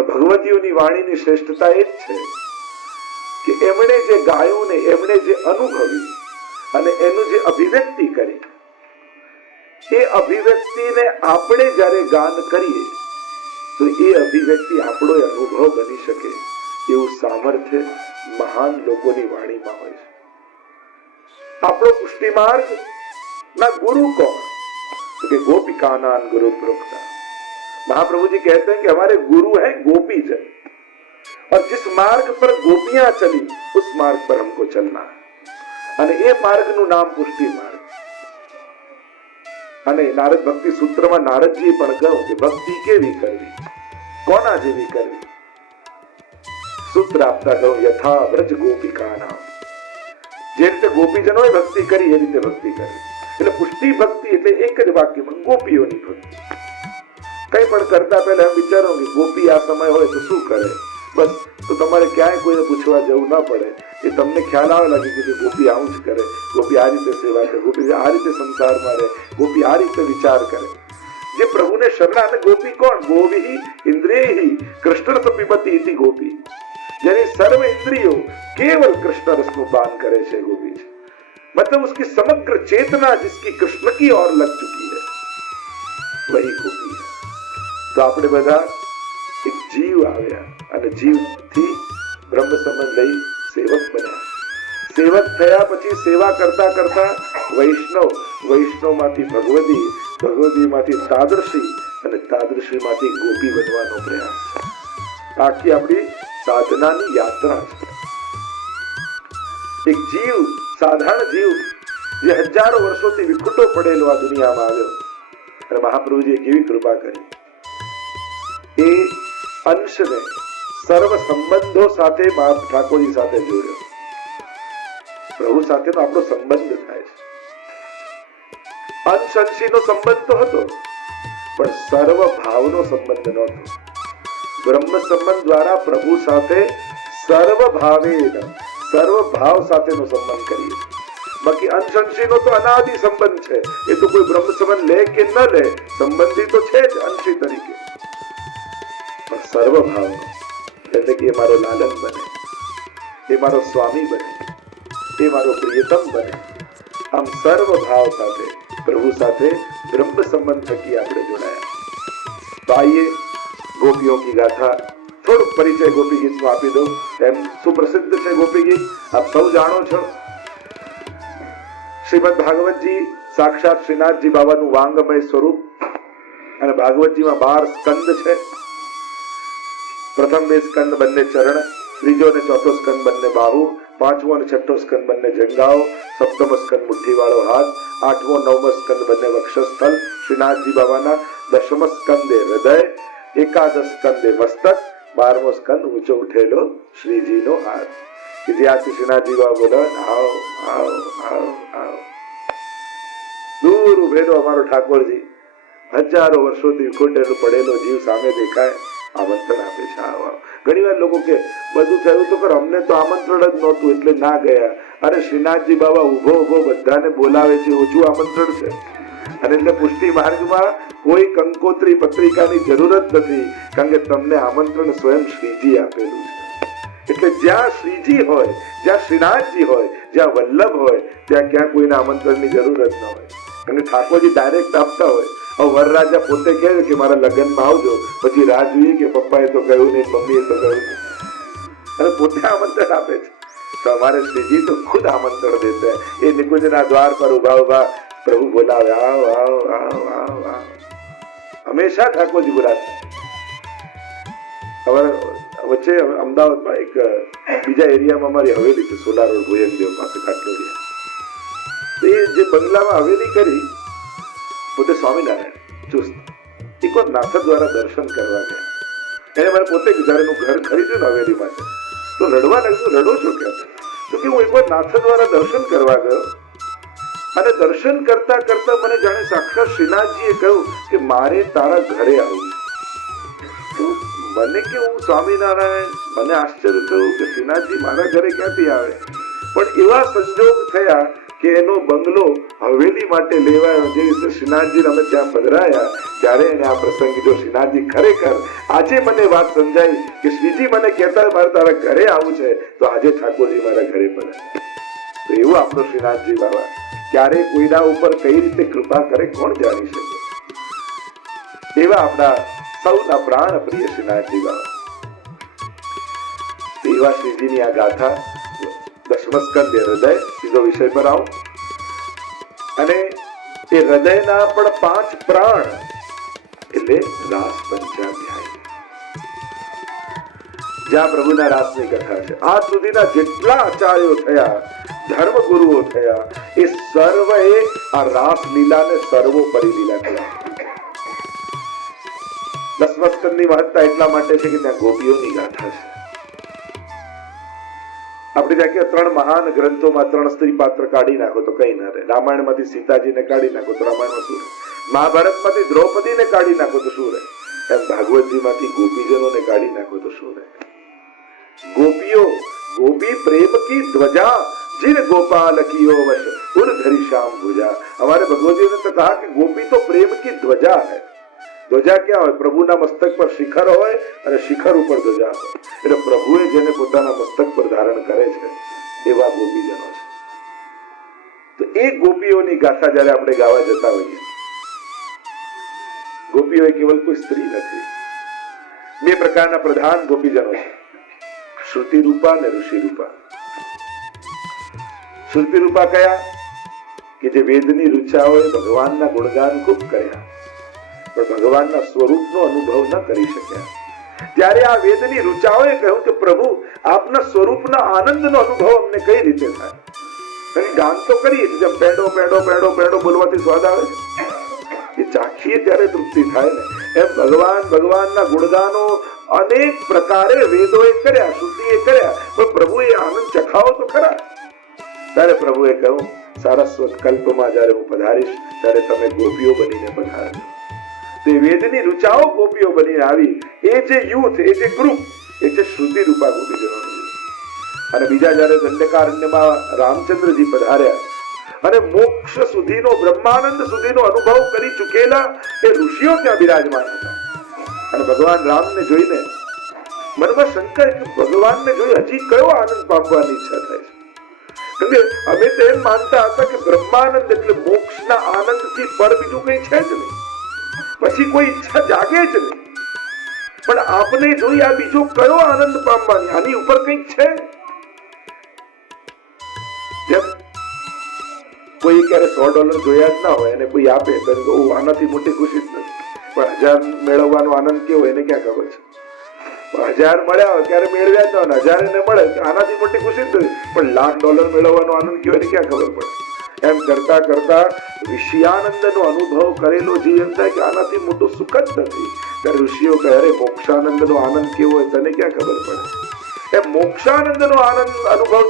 પણ ભગવતીઓની વાણીની શ્રેષ્ઠતા એ જ છે કે એમણે જે ગાયું ને એમણે જે અનુભવ્યું અને એનું જે અભિવ્યક્તિ કરી, એ અભિવ્યક્તિને આપણે જ્યારે ગાન કરીએ તો એ અભિવ્યક્તિ આપણો અનુભવ બની શકે એવું સામર્થ્ય મહાન લોકોની વાણીમાં હોય છે. આપણો પુષ્ટિ માર્ગ ના गुरु कौन? तो कि गोपिकानान गुरु प्रोक्ता. महाप्रभु जी कहते हैं कि हमारे गुरु है गोपी जन, और जिस मार्ग पर गोपियां चली उस मार्ग पर हमको चलना है. અને એ માર્ગનું નામ પુષ્ટિ માર્ગ. અને નારદ ભક્તિ સૂત્રમાં નારદજીએ પણ કહ્યું કે ભક્તિ કેવી કરવી, કોના જેવી કરવી. સૂત્ર આપતા કહ્યું યથા વ્રજ ગોપિકાનામ. જે રીતે ગોપીજનોએ ભક્તિ કરી એ રીતે ભક્તિ કરવી. એટલે પુષ્ટિ ભક્તિ એટલે એક જ વાક્યમાં ગોપીઓની ભક્તિ. કઈ પણ કરતા પહેલા એમ વિચારો કે ગોપી આ સમય હોય તો શું કરે, બસ તો તમારે ક્યાંય કોઈને પૂછવા જવું ના પડે. એ તમને ખ્યાલ આવે લાગે કે ગોપી આવું જ કરે, ગોપી આ રીતે સેવા કરે, ગોપી આ રીતે સંસારમાં રહે, ગોપી આ રીતે વિચાર કરે. જે પ્રભુને શરણા, અને ગોપી કોણ? ગોવિ ઇન્દ્રિયહિ કૃષ્ણ પીબતી ઇતિ ગોપી. જેની સર્વ इंद्रियों केवल कृष्ण रस को पान करे छे गोपी छे. मतलब उसकी समग्र चेतना जिसकी कृष्ण की ओर लग चुकी है, वही गोपी है. तो આપણે બધા એક જીવ આવ્યા અને જીવથી બ્રહ્મ સંબંધ લઈ સેવક બન્યા. સેવક થયા પછી સેવા કરતા કરતા વૈષ્ણવ, વૈષ્ણવમાંથી ભગવદી, ભગવદીમાંથી તાદર્શી અને તાદર્શીમાંથી ગોપી બનવાનો પ્રયાસ. આખી આપણી સાધનાની યાત્રા છે. એક જીવ, સાધારણ જીવ જે હજારો વર્ષોથી વિખૂટો પડેલો આ દુનિયામાં આવ્યો, અને મહાપ્રભુજીએ કેવી કૃપા કરી. એ અંશને સર્વ સંબંધો સાથે ઠાકોરજી સાથે જોડ્યો. પ્રભુ સાથેનો આપણો સંબંધ થાય છે. અંશ અંશીનો સંબંધ તો હતો, પણ સર્વ ભાવનો સંબંધ નહોતો. બ્રહ્મ સંબંધ દ્વારા પ્રભુ સાથે સર્વ ભાવે, સર્વ ભાવ સાથેનો સંબંધ કરીએ. બાકી અંશ અંશીનો તો અનાદિ સંબંધ છે. એ તો કોઈ બ્રહ્મ સંબંધ લે કે ન લે, સંબંધી તો છે જ અંશી તરીકે. પણ સર્વ ભાવનો એટલે કે એ મારો લાલન બને, એ મારો સ્વામી બને, એ મારો પ્રિયતમ બને. આમ સર્વ ભાવ સાથે પ્રભુ સાથે બ્રહ્મ સંબંધ થકી આપણે જોડાયા. તો આઈએ ગોપીઓ કી ગાથા, થોડુંક પરિચય ગોપી ગીત નો આપી દઉં. એમ સુપ્રસિદ્ધ છે ગોપી ગીત, આપ સૌ જાણો છો. શ્રીમદ ભાગવતજી સાક્ષાત શ્રીનાથજી બાબાનું વાંગમય સ્વરૂપ, અને ભાગવતજીમાં 12 સ્કંદ છે. પ્રથમ 2 સ્કંદ બંને ચરણ, ત્રીજો અને ચોથો સ્કંદ બંને બાહુ, પાંચમો અને છઠ્ઠો સ્કંદ બંને જંગાઓ, સપ્તમ સ્કંદ મુઠ્ઠી વાળો હાથ, આઠમો 9મો સ્કંદ બંને વક્ષસ્થળ શ્રીનાથજી બાબાના, દશમ સ્કંદે હૃદય, એકાદશ સ્કંદે મસ્તક, 12મો સ્કંદ ઊંચો ઉઠેલો શ્રીજીનો હાથ. કે જ્યાંથી શ્રીનાથજી બાબા બોલે આવો આવો આવો આવો. દૂર ઉભેલો અમારો ઠાકોરજી, હજારો વર્ષોથી વિખૂટેલો પડેલો જીવ સામે દેખાય, આમંત્રણ આપે છે આવો આવો. ઘણી વાર લોકો કે બધું થયું તો કર, અમને તો આમંત્રણ જ નહોતું એટલે ના ગયા. અરે શ્રીનાથજી બાબા ઉભો ઉભો બધાને બોલાવે છે, ઓછું આમંત્રણ છે. અને એટલે પુષ્ટિ માર્ગમાં કોઈ કંકોત્રી પત્રિકાની જરૂર જ નથી, કારણ કે તમને આમંત્રણ સ્વયં શ્રીજી આપેલું છે. એટલે જ્યાં શ્રીજી હોય, જ્યાં શ્રીનાથજી હોય, જ્યાં વલ્લભ હોય, ત્યાં ક્યાં કોઈને આમંત્રણની જરૂર જ ન હોય. કારણ કે ઠાકોરજી ડાયરેક્ટ આપતા હોય. હવે વરરાજા પોતે કહે કે મારા લગ્નમાં આવજો, પછી રાહ જોઈએ કે પપ્પાએ તો કહ્યું નહીં, મમ્મીએ તો કહ્યું નહીં, અને પોતે આમંત્રણ આપે છે. તો અમારે શ્રીજી તો ખુદ આમંત્રણ દેતા. એ નિકુંજના દ્વાર પર ઉભા ઉભા પ્રભુ બોલાવે, આવો આવો આવો આવો આવો. હંમેશા ઠાકોરજી બોલાવે. વચ્ચે અમદાવાદમાં એક બીજા એરિયામાં અમારી હવેલી છે, સોલા રોડ ભોયનદેવ પાસે કાટલોડિયા. એ જે બંગલામાં હવેલી કરી, પોતે સ્વામિનારાયણ ચુસ્ત, એક વાર નાથ દ્વારા દર્શન કરવા ગયા. એને મને પોતે જયારે ઘર ખરીદ્યું ને હવેલી માટે, તો રડવા લાગ્યું. રડો છો કે? તો કે હું એક વાર નાથ દ્વારા દર્શન કરવા ગયો, અને દર્શન કરતા કરતા મને જાણે સાક્ષાત શ્રીનાથજીએ કહ્યું કે મારે તારા ઘરે આવવું છે. મને કે હું સ્વામિનારાયણ, મને આશ્ચર્ય થયું કે શ્રીનાથજી મારા ઘરે ક્યાંથી આવે. પણ એવા સંજોગ થયા કે એનો બંગલો હવેલી માટે લેવાયો. જે રીતે શ્રીનાથજી અમે ત્યાં પધરાયા ત્યારે એને આ પ્રસંગ કીધો. શ્રીનાથજી ખરેખર આજે મને વાત સમજાઈ કે શ્રીજી મને કહેતા મારે તારા ઘરે આવું છે તો આજે ઠાકોરજી મારા ઘરે પધારે. તો એવું આપણો શ્રીનાથજી બાબા ક્યારે કોઈના ઉપર કઈ રીતે કૃપા કરે કોણ જાણી શકે. એવા આપણા સૌના પ્રાણ પ્રિય શ્રીનાથજી બાબા. એવા શ્રીજીની આ ગાથા દશમસ્કંદ હૃદય સીધો વિષય પર આવો. અને એ હૃદયના પણ 5 પ્રાણ એટલે રાસ પંચાધ્યાય, જ્યાં પ્રભુના રાસની કથા છે. આજ સુધીના જેટલા આચાર્યો થયા, ધર્મ ગુરુઓ થયા, એ સર્વે આ રાસ લીલાને સર્વોપરી લીલા કહેવાય. દશમસ્કંદની મહત્તા એટલા માટે છે કે ત્યાં ગોપીઓની ગાથા છે. આપણે ત્યાં કે 3 મહાન ગ્રંથોમાં 3 સ્ત્રી પાત્ર કાઢી નાખો તો કઈ ના રહે. રામાયણમાંથી સીતાજીને કાઢી નાખો તો રામાયણમાં શું રહે? મહાભારતમાંથી દ્રૌપદીને કાઢી નાખો તો શું રહે? એમ ભાગવતજીમાંથી ગોપીજનોને કાઢી નાખો તો શું રહે? ગોપીઓ गोपी प्रेम की ध्वजा जिन गोपाल कियो वश उन धरी श्याम भुजा. हमारे भगवत जी ने तो कहा कि गोपी तो प्रेम की ध्वजा है. ध्वजा क्या હોય? પ્રભુના મસ્તક પર શિખર હોય અને શિખર ઉપર ધ્વજા હોય. એટલે પ્રભુએ જેને પોતાના મસ્તક પર ધારણ કરે છે એવા ગોપીજનો છે. તો એ ગોપીઓની ગાથા જ્યારે આપણે ગાવા જતા હોઈએ, ગોપીઓ એ કેવલ કોઈ સ્ત્રી નથી. 2 પ્રકારના પ્રધાન ગોપીજનો છે, શ્રુતિ રૂપા અને ઋષિ રૂપા. શ્રુતિ રૂપા કયા? કે જે વેદની ઋચાઓએ ભગવાનના ગુણગાન ખૂબ કર્યા પણ ભગવાનના સ્વરૂપનો અનુભવ ન કરી શક્યા. ત્યારે આ વેદની ઋચાઓએ કહ્યું કે પ્રભુ આપના સ્વરૂપના આનંદનો અનુભવ અમને કઈ રીતે થાય? કારણ ગાન તો કરીએ જેમ પેડો પેડો પેડો પેડો બોલવાથી સ્વાદ આવે છે, એ ચાખીએ ત્યારે તૃપ્તિ થાય ને. એમ ભગવાનના ગુણગાનો અનેક પ્રકારે વેદોએ કર્યા, શ્રુતિએ કર્યા, પણ પ્રભુએ આનંદ ચખાવો તો ખરા. ત્યારે પ્રભુએ કહ્યું સારસ્વત કલ્પમાં જયારે હું પધારીશ ત્યારે તમે ગોપીઓ બનીને પધારજો. તે વેદની ઋચાઓ ગોપીઓ બનીને આવી. એ જે યુથ, એ જે ગ્રુપ, એ છે શ્રુતિ રૂપા ગોપીજનો. અને બીજા જયારે દંડકારણ્યમાં રામચંદ્રજી પધાર્યા અને મોક્ષ સુધીનો, બ્રહ્માનંદ સુધીનો અનુભવ કરી ચૂકેલા એ ઋષિઓ ત્યાં બિરાજમાન હતા. અને ભગવાન રામને જોઈને મનમાં શંકા કે ભગવાનને જોઈ હજી કયો આનંદ પામવાની ઈચ્છા થાય છે? કેમ કે અમે તો એમ માનતા હતા કે બ્રહ્માનંદ એટલે મોક્ષના આનંદથી પર બીજું કઈ છે જ નહીં, પછી કોઈ ઈચ્છા જાગે જ નહીં. પણ આપને જોઈ આ બીજો કયો આનંદ પામવાની, આની ઉપર કંઈક છે? જેમ કોઈ ક્યારે $100 જોયા જ ના હોય અને કોઈ આપે તો આનાથી મોટી ખુશી જ નથી. પણ 1000 મેળવવાનો આનંદ કેવો એને ક્યાં ખબર છે? 1000 મળ્યા હોય ત્યારે મેળવ્યા જ ના, 1000 ને મળે આનાથી મોટી ખુશી જ નથી. પણ $1,00,000 મેળવવાનો આનંદ કેવો એને ક્યાં ખબર પડે? એમ કરતા કરતા વિષયાનંદનો અનુભવ કરેલો જીવ એમ થાય કે આનાથી મોટું સુખ જ નથી. ત્યારે ઋષિઓ કહે અરે મોક્ષાનંદનો આનંદ કેવો હોય તને ક્યાં ખબર પડે? એમ મોક્ષાનંદનો આનંદ અનુભવ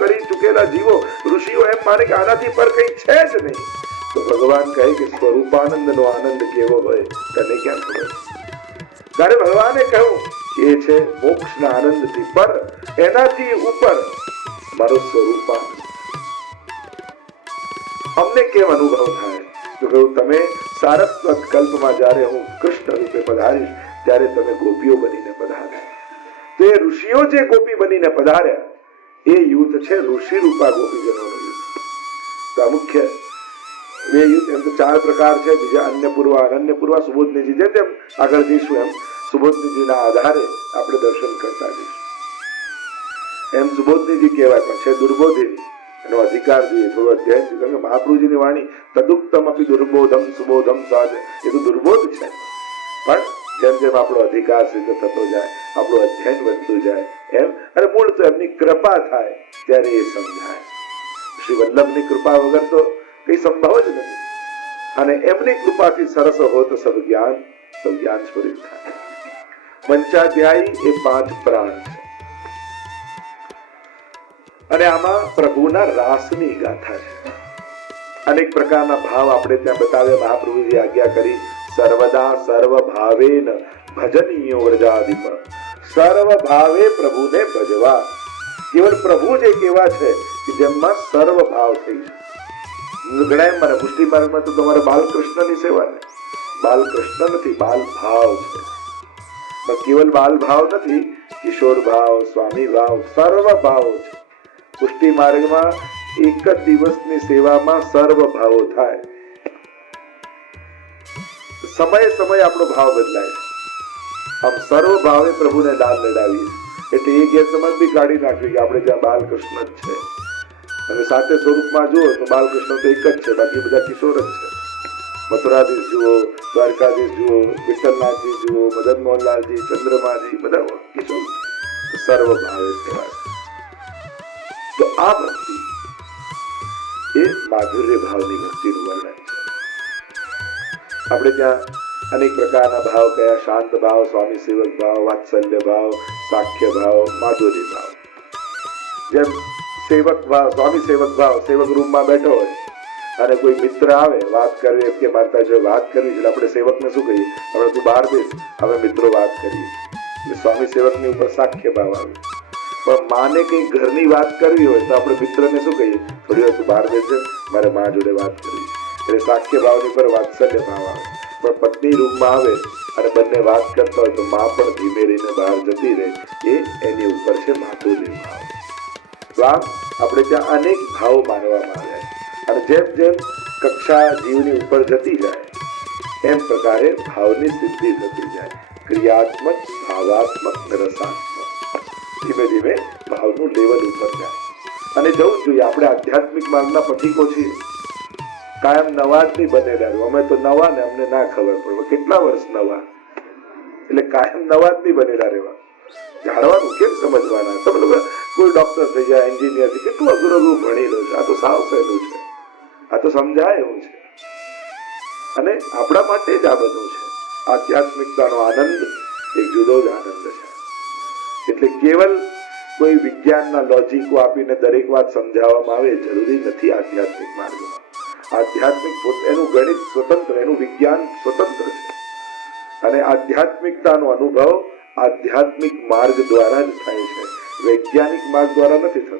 કરી ચૂકેલા જીવો, ઋષિઓ એમ માને કે આનાથી પર કઈ છે જ નહીં. તો ભગવાન કહે કે સ્વરૂપાનંદનો આનંદ કેવો હોય તને ક્યાં ખબર? ત્યારે ભગવાને કહ્યું એ છે મોક્ષના આનંદથી પર, એનાથી ઉપર મારો સ્વરૂપાનંદ. અમને કેમ અનુભવ થાય? તો કહ્યું તમે સારસ્વત કલ્પમાં જ્યારે હું કૃષ્ણ રૂપે પધારીશ ત્યારે તમે ગોપીઓ બનીને પધાર્યા. તો એ ઋષિઓ જે ગોપી બનીને પધાર્યા એ યુથ છે ઋષિ રૂપા ગોપીજનોનું યુથ. તો આ મુખ્ય 2 યુથ. એમ તો 4 પ્રકાર છે, બીજા અન્યપૂર્વા સુબોધનીજી. જેમ જેમ આગળ જઈશું એમ સુબોધનીજીના આધારે આપણે દર્શન કરતા જઈશું. એમ સુબોધનીજી કહેવાય પણ છે દુર્બોધિની. એનો અધિકાર જોઈએ, થોડું અધ્યયન જોઈએ. કારણ કે મહાપ્રભુજીની વાણી તદુક્તમ અપી દુર્બોધમ સુબોધમ સાજ, એ તો દુર્બોધ છે. પણ જેમ જેમ આપણો અધિકાર સિદ્ધ થતો જાય, આપણું અધ્યયન વધતું જાય એમ, અને મૂળ તો એમની કૃપા થાય ત્યારે એ સમજાય. શ્રી વલ્લભની કૃપા વગર તો કઈ સંભવ જ નથી. અને એમની કૃપાથી સરસ હોત સબ જ્ઞાન સ્વરૂપ થાય. પંચાધ્યાયી એ 5 પ્રાણ છે. અને આમાં પ્રભુના રાસની ગાથા છે. અનેક પ્રકારના ભાવ આપણે ત્યાં બતાવ્યા. મહાપ્રભુજી આજ્ઞા કરી સર્વદા સર્વ ભાવેન ભજનીયો વ્રજાધિપ. સર્વ ભાવે પ્રભુને ભજવા. કેવળ પ્રભુ જે કેવા છે કે જેમાં સર્વ ભાવ થઈ જાય. ઘણા એમ મને પુષ્ટિ માર્ગમાં તો તમારે બાલકૃષ્ણની સેવા ને, બાલકૃષ્ણ નથી, બાલ ભાવ છે. પણ કેવલ બાલ ભાવ નથી, કિશોર ભાવ, સ્વામી ભાવ, સર્વ ભાવો છે. પુષ્ટિ માર્ગમાં એક જ દિવસની સેવામાં સર્વ ભાવો થાય. સમય સમય આપણો ભાવ બદલાય છે. આમ સર્વ ભાવે પ્રભુને દાન લડાવીએ એટલે એ ગેરસમજ બી કાઢી નાખવી કે આપણે જ્યાં બાલકૃષ્ણ જ છે. અને સાથે સ્વરૂપમાં જુઓ તો બાલકૃષ્ણ તો એક જ છે, બાકી બધા કિશોર જ છે. મથુરાધીશ જુઓ, દ્વારકાધીશ જુઓ, વિઠ્ઠલનાથજી જુઓ, મદન મોહનલાલજી, ચંદ્રમાજી, બધા કિશોર છે. સર્વ ભાવે સેવા. તો આ ભક્તિ એ માધુર્ય ભાવની ભક્તિનું વર્ણન છે. આપણે ત્યાં અનેક પ્રકારના ભાવ કયા, શાંત ભાવ, સ્વામી સેવક ભાવ, વાત્સલ્ય ભાવ, સાખ્ય ભાવ, માધુર્ય ભાવ. જેમ સેવક ભાવ, સ્વામી સેવક ભાવ, સેવક રૂમમાં બેઠો હોય અને કોઈ મિત્ર આવે વાત કરવી, એમ કે મારતા જો વાત કરવી છે, આપણે સેવકને શું કહીએ, હવે તું બહાર બેસ, હવે મિત્રો વાત કરીએ. એટલે સ્વામી સેવકની ઉપર સાખ્ય ભાવ આવે. પણ માને કઈ ઘરની વાત કરવી હોય તો આપણે મિત્રને શું કહીએ, થોડી વાર તું બહાર બેસે, મારે મા જોડે વાત કરવી. એટલે સાખ્ય ભાવની પર વાત્સલ્ય ભાવ આવે. પણ પત્ની રૂમમાં આવે અને બંને વાત કરતા હોય તો મા પણ ધીમે રહીને બહાર જતી રહે, એ એની ઉપર છે માધુર્ય ભાવ. તો આમ આપણે ત્યાં અનેક ભાવો માનવામાં આવ્યા અને જેમ જેમ કક્ષા જીવની ઉપર જતી જાય એમ પ્રકારે ભાવની સિદ્ધિ થતી જાય. ક્રિયાત્મક, ભાવાત્મક, રસાત્મક, ધીમે ધીમે ભાવનું લેવલ ઉપર જાય અને જવું જોઈએ. આપણે આધ્યાત્મિક માર્ગના પથિકો છીએ, કાયમ નવા જ નહીં બનેલા. અમે તો નવા ને અમને ના ખબર પડે કેટલા વર્ષ નવા, એટલે કાયમ નવા જ નહીં બનેલા રહેવા. જાણવાનું કેમ સમજવાના. તમે લોકો કોઈ ડોક્ટર થઈ જાય, એન્જિનિયર થઈ, કેટલું અઘરું અઘરું ભણેલું છે. આ તો સાવ સહેલું છે, આ તો સમજાય એવું છે. અને આપણા માટે જ આ બધું છે. આધ્યાત્મિકતાનો આનંદ એક જુદો જ આનંદ છે. એટલે કેવલ કોઈ વિજ્ઞાનના લોજિકો આપીને દરેક વાત સમજાવવામાં આવે જરૂરી નથી. આધ્યાત્મિક માર્ગમાં આધ્યાત્મિક એનું ગણિત સ્વતંત્ર, એનું વિજ્ઞાન સ્વતંત્ર છે. અને આધ્યાત્મિકતાનો અનુભવ આધ્યાત્મિક માર્ગ દ્વારા જ થાય છે, વૈજ્ઞાનિક માર્ગ દ્વારા નથી થતો.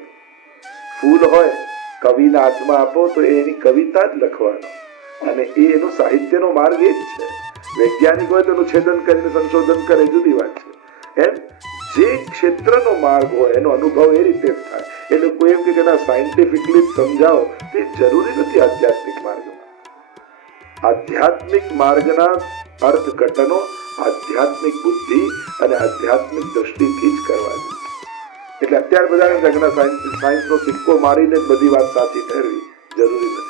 ફૂલ હોય, કવિના હાથમાં આપો તો એની કવિતા જ લખવાનો અને એનો સાહિત્યનો માર્ગ એ જ છે. વૈજ્ઞાનિક હોય તો એનું છેદન કરીને સંશોધન કરે, જુદી વાત છે. એમ જે ક્ષેત્રનો માર્ગ હોય એનો અનુભવ એ રીતે જ થાય. એટલે કોઈ એમ કે સાયન્ટિફિકલી સમજાવો તે જરૂરી નથી. આધ્યાત્મિક માર્ગમાં આધ્યાત્મિક માર્ગના અર્થઘટનો આધ્યાત્મિક બુદ્ધિ અને આધ્યાત્મિક દ્રષ્ટિથી જ કરવા જોઈએ. એટલે અત્યારે બધા સાયન્સનો સિક્કો મારીને જ બધી વાત સાચી ઠેરવી જરૂરી નથી.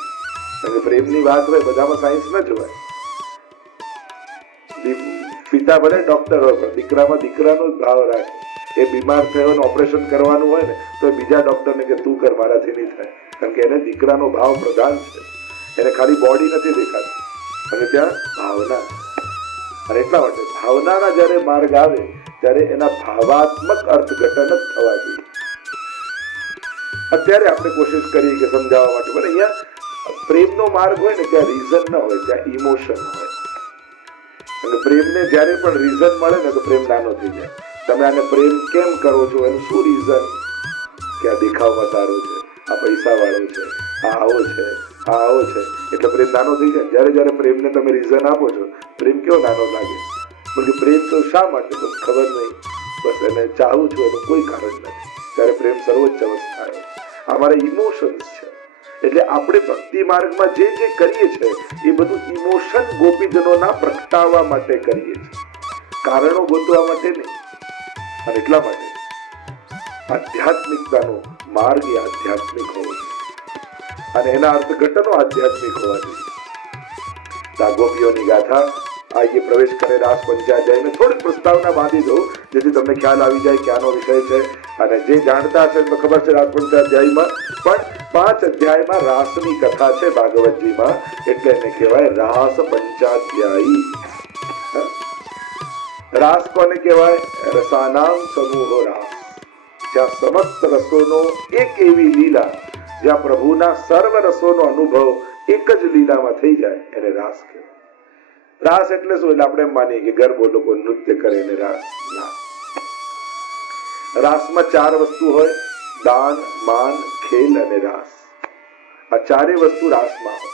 અને પ્રેમની વાત હોય બધામાં સાયન્સ ન જોવાય. પિતા ભલે ડોક્ટર હોય પણ દીકરામાં દીકરાનો જ ભાવ રાખે. એ બીમાર થયો ઓપરેશન કરવાનું હોય ને તો બીજા ડોક્ટરને કે તું કર, મારાથી નહીં થાય. કારણ કે એને દીકરાનો ભાવ પ્રધાન છે. એને ખાલી બોડી નથી દેખાતી અને ત્યાં ભાવના. અને એટલા માટે ભાવનાના જયારે માર્ગ આવે ત્યારે એના ભાવાત્મક અર્થઘટન જ થવા જોઈએ. અત્યારે આપણે કોશિશ કરીએ કે સમજાવવા માટે, પણ અહીંયા પ્રેમનો માર્ગ હોય ને ત્યાં રીઝન ન હોય, ત્યાં ઇમોશન હોય. અને પ્રેમને જયારે પણ રીઝન મળે ને તો પ્રેમ નાનો થઈ જાય. તમે આને પ્રેમ કેમ કરો છો, એનું શું રીઝન? કે આ દેખાવમાં સારો છે, આ પૈસા વાળો છે, આ આવો છે, આ આવો છે, એટલે પ્રેમ નાનો થઈ જાય. જયારે જયારે પ્રેમને તમે રીઝન આપો છો, પ્રેમ કેવો નાનો લાગે. પણ પ્રેમ તો શા માટે? બસ ખબર નહીં, બસ એને ચાહું છું, એનું કોઈ કારણ નથી. ત્યારે પ્રેમ સર્વોચ્ચ અવસ્થા આવે. અમારા ઇમોશન્સ છે. એટલે આપણે ભક્તિ માર્ગમાં જે જે કરીએ છીએ એ બધું ઇમોશન ગોપીજનોના પ્રગટાવવા માટે કરીએ છીએ, કારણો ગોતવા માટે નહીં. અને એટલા માટે આધ્યાત્મિકતાનો માર્ગ એ આધ્યાત્મિક હોવો જોઈએ અને એના અર્થઘટનો આધ્યાત્મિક હોવા જોઈએ. ગોપીઓની ગાથા આઈએ પ્રવેશ કરે રાસ પંચાધ્યાય. થોડીક પ્રસ્તાવના બાંધી દઉં જેથી તમને ખ્યાલ આવી જાય કે આનો વિષય છે. અને જે જાણતા હશે તો ખબર છે રાસ પંચાધ્યાયમાં પણ 5 અધ્યાયમાં રાસની કથા છે ભાગવતજીમાં, એટલે એને કહેવાય રાસ પંચાધ્યાયી. રાસ કોને કહેવાય? રસાનામ સમૂહો રાસ. જ્યાં સમસ્ત રસોનો એક એવી લીલા, જ્યાં પ્રભુના સર્વ રસોનો અનુભવ એક જ લીલામાં થઈ જાય એને રાસ કહેવાય. રાસ એટલે શું? એટલે આપણે એમ માનીએ કે ગરબો લોકો નૃત્ય કરે ને રાસ. ના, રાસમાં 4 વસ્તુ હોય: દાન, માન, ખેલ અને રાસ. આ ચારે વસ્તુ રાસમાં હોય.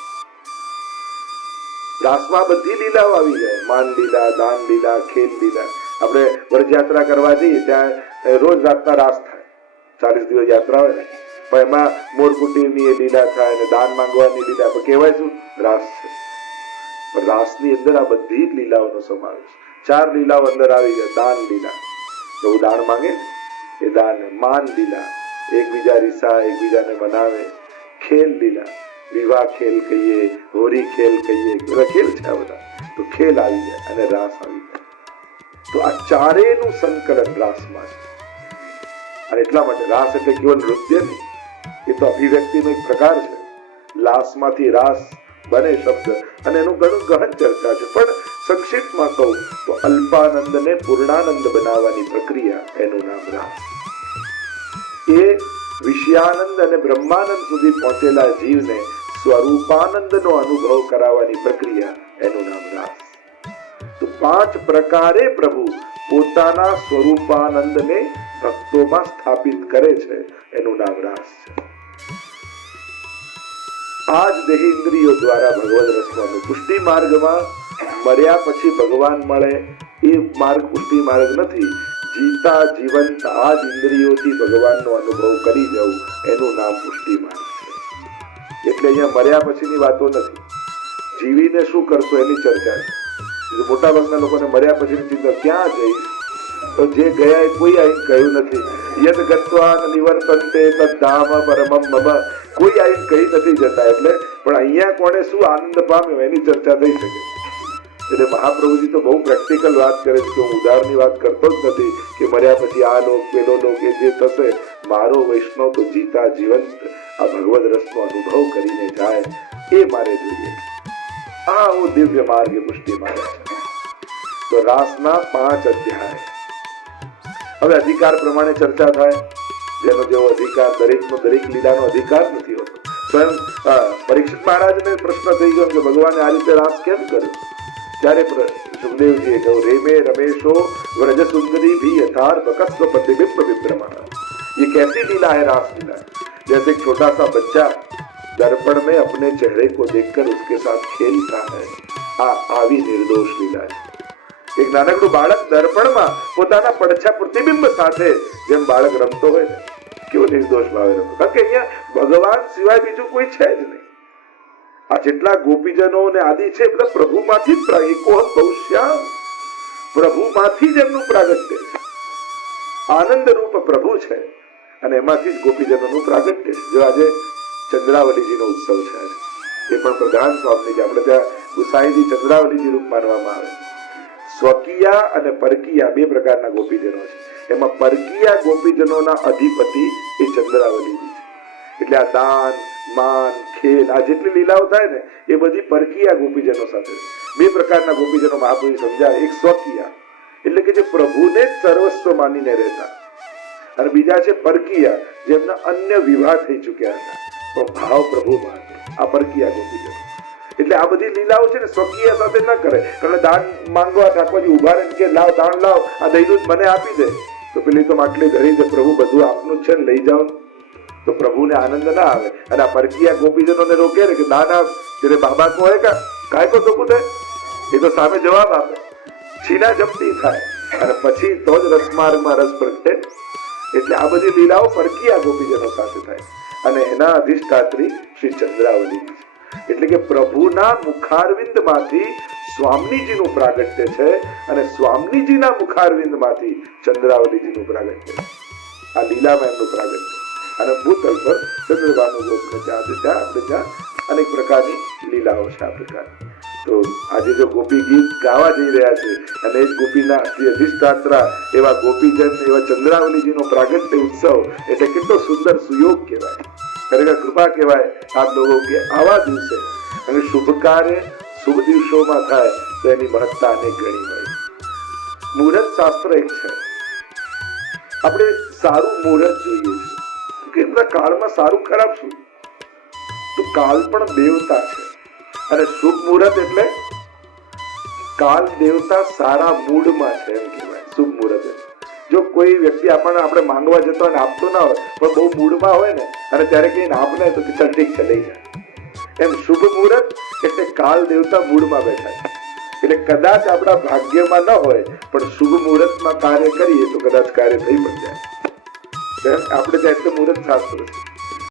રાસમાં બધી લીલાઓ આવી જાય. માન લીલા, દાન લીલા, ખેલ લીલા. આપણે વ્રજયાત્રા કરવા જઈએ ત્યાં રોજ રાતના રાસ થાય. 40 દિવસ યાત્રા હોય ને, પણ એમાં મોરકુટીની એ લીલા થાય અને દાન માંગવાની લીલા, પણ કહેવાય શું? રાસ છે. પણ રાસની અંદર આ બધી જ લીલાઓનો સમાવેશ. 4 લીલાઓ અંદર આવી જાય. દાન લીલા, તો દાન માંગે એ દાન. માન લીલા, એકબીજા રીસા, એકબીજાને મનાવે. ખેલ લીલા, વિવાહ ખેલ કહીએ, હોરી ખેલ કહીએ, બધા ખેલ છે આ બધા. તો ખેલ આવી જાય અને રાસ આવી જાય. તો આ ચારેયનું સંકલન રાસમાં છે. અને એટલા માટે રાસ એટલે કેવલ નૃત્ય નહીં, એ તો અભિવ્યક્તિનો એક પ્રકાર છે. લાસમાંથી રાસ બને શબ્દ, અને એનું ઘણું ગહન ચર્ચા છે. પણ સંક્ષિપ્તમાં કહું તો અલ્પાનંદને પૂર્ણાનંદ બનાવવાની પ્રક્રિયા, એનું નામ રાસ. એ વિષયાનંદ અને બ્રહ્માનંદ સુધી પહોંચેલા જીવને સ્વરૂપાનંદનો અનુભવ કરાવવાની પ્રક્રિયા, એનું નામ રાસ. તો 5 પ્રકારે પ્રભુ પોતાના સ્વરૂપાનંદને ભક્તોમાં સ્થાપિત કરે છે, એનું નામ રાસ છે. આ જ દેહી ઇન્દ્રિયો દ્વારા ભગવદ રસવાનું પુષ્ટિ માર્ગમાં મર્યા પછી ભગવાન મળે એ માર્ગ પુષ્ટિ માર્ગ નથી. જીતા જીવંત આ જ ઇન્દ્રિયોથી ભગવાનનો અનુભવ કરી જવું, એનું નામ પુષ્ટિ માર્ગ છે. એટલે અહીંયા મર્યા પછીની વાતો નથી. જીવીને શું કરશો એની ચર્ચા છે. મોટા ભાગના લોકોને મર્યા પછીની ચિંતા, ક્યાં જઈશ? તો જે ગયા એ કોઈ આઈને કહ્યું નથી. યદ ગત્વા નિવર્તન્તે તદ્ધામ પરમમ મમ, કોઈ આઈને કહી નથી જતા. એટલે પણ અહીંયા કોણે શું આનંદ પામ્યો એની ચર્ચા થઈ શકે. એટલે મહાપ્રભુજી તો બહુ પ્રેક્ટિકલ વાત કરે છે કે હું ઉદાહરણની વાત કરતો જ નથી કે મર્યા પછી આ લોક પેલો લોક એ જે થશે. મારો વૈષ્ણવ તો જીતા જીવંત આ ભગવદ રસનો અનુભવ કરીને જાય, એ મારે જોઈએ. આ દિવ્ય માર્ગ એ પુષ્ટિ માર્ગ છે. તો રાસના 5 અધ્યાય. હવે અધિકાર પ્રમાણે ચર્ચા થાય. જેનો જેવો અધિકાર, દરેકનો દરેક લીલાનો અધિકાર નથી હોતો. સ્વયં પરીક્ષિત મહારાજને પ્રશ્ન થઈ ગયો કે ભગવાને આ રીતે રાસ કેમ કર્યો? ત્યારે સુખદેવજીએ કહ્યું, રેમે रमेशो व्रज सुंदरी भी यथार्थ कस्व प्रतिबिंब विभ्रमण. ये कैसी लीला है रास लीला? जैसे एक छोटा सा बच्चा दर्पण में अपने चेहरे को देखकर उसके साथ खेलता है, આ આવી નિર્દોષ લીલા છે. એક નાનકડું બાળક દર્પણમાં પોતાના પડછા પ્રતિબિંબ સાથે જેમ બાળક રમતો હોય ને, કેવો નિર્દોષ ભાવે રમતો. કારણ કે અહીંયા ભગવાન સિવાય બીજું કોઈ છે જ નહીં. આ જેટલા ગોપીજનો ને આદિ છે બધા પ્રભુમાંથી જ બહુશ્યામ, પ્રભુમાંથી જ એમનું પ્રાગટ્ય છે. આનંદ રૂપ પ્રભુ છે અને એમાંથી જ ગોપીજનોનું પ્રાગટ્ય છે. જો આજે ચંદ્રાવલીજીનો ઉત્સવ છે, એ પણ પ્રધાન સ્વામી છે. આપણે ત્યાં ગુસાઈજી ચંદ્રાવલીજી રૂપ માનવામાં આવે. સ્વકીયા અને પરકીયા 2 પ્રકારના ગોપીજનો છે. એમાં પરકીયા ગોપીજનોના અધિપતિ એ ચંદ્રાવલીજી છે. એટલે આ દાન, માન, ખેલ, આ જેટલી લીલાઓ થાય ને એ બધી પરકીયા ગોપીજનો સાથે. 2 પ્રકારના ગોપીજનો મહાપ્રભુ સમજાય. એક સ્વકીયા એટલે કે જે પ્રભુને જ સર્વસ્વ માનીને રહેતા, અને બીજા છે પરકીયા, જેમના અન્ય વિવાહ થઈ ચુક્યા હતા પણ ભાવ પ્રભુ માને. આ પરકીયા ગોપીજનો. એટલે આ બધી લીલાઓ છે ને સ્વકીય સાથે ન કરે. કારણ દાન માંગવા ઠાકોરજી ઉભા રહીને કે લાવ દાન લાવ, આ દહીંનું મને આપી દે, તો પેલી તો માટલી ધરી દે, પ્રભુ બધું આપનું છે ને લઈ જાઓ, તો પ્રભુને આનંદ ના આવે. અને આ પરકીયા ગોપીજનોને રોકે ને કે દાન આપ, તેરે બાબા કો હે કા કાય કો તો કુદે, એ તો સામે જવાબ આપે, છીના જપતી થાય અને પછી તો જ રસમાર્ગમાં રસ પ્રગટે. એટલે આ બધી લીલાઓ પરકીયા ગોપીજનો સાથે થાય. અને એના અધિષ્ઠાત્રી શ્રી ચંદ્રાવલી છે. એટલે કે પ્રભુના મુખારવિંદમાંથી સ્વામીજીનું પ્રાગટ્ય છે અને સ્વામીજીના મુખારવિંદમાંથી ચંદ્રાવલીજીનું પ્રાગટ્ય. આ લીલામાં એમનું પ્રાગટ્ય. અને ભૂતલ પર ચંદ્રભાનું ગોત્ર છે. આજે ત્યાં આપણે ત્યાં અનેક પ્રકારની લીલાઓ છે આ પ્રકારની. તો આજે જો ગોપી ગીત ગાવા જઈ રહ્યા છે અને એ ગોપીના અધિષ્ઠાત્રા એવા ગોપીજન, એવા ચંદ્રાવલીજીનો પ્રાગટ્ય ઉત્સવ, એટલે કેટલો સુંદર સુયોગ કહેવાય, ખરેખર કૃપા કહેવાય આપ લોકો કે આવા દિવસે અને શુભ કાર્ય શુભ દિવસોમાં થાય તો એની મહત્તા અનેક ગણી હોય. મુહૂર્ત શાસ્ત્ર એક છે. આપણે સારું મુહૂર્ત જોઈએ છે કે એમના કાળમાં સારું ખરાબ શું? તો કાળ પણ દેવતા છે અને શુભ મુહૂર્ત એટલે કાલ દેવતા સારા મૂડમાં છે એમ કહેવાય શુભ મુહૂર્ત. જો કોઈ વ્યક્તિ આપણને આપણે માંગવા જતો અને આપતો ના હોય પણ બહુ મૂડમાં હોય ને અને ત્યારે કહીને આપને તો કે ચાલ ઠીક છે લઈ જાય એમ શુભ મુહૂર્ત એટલે કાળ દેવતા મૂડમાં બેઠા છે એટલે કદાચ આપણા ભાગ્યમાં ન હોય પણ શુભ મુહૂર્તમાં કાર્ય કરીએ તો કદાચ કાર્ય થઈ પણ જાય આપણે ત્યાં એટલે મુહૂર્ત શાસ્ત્ર છે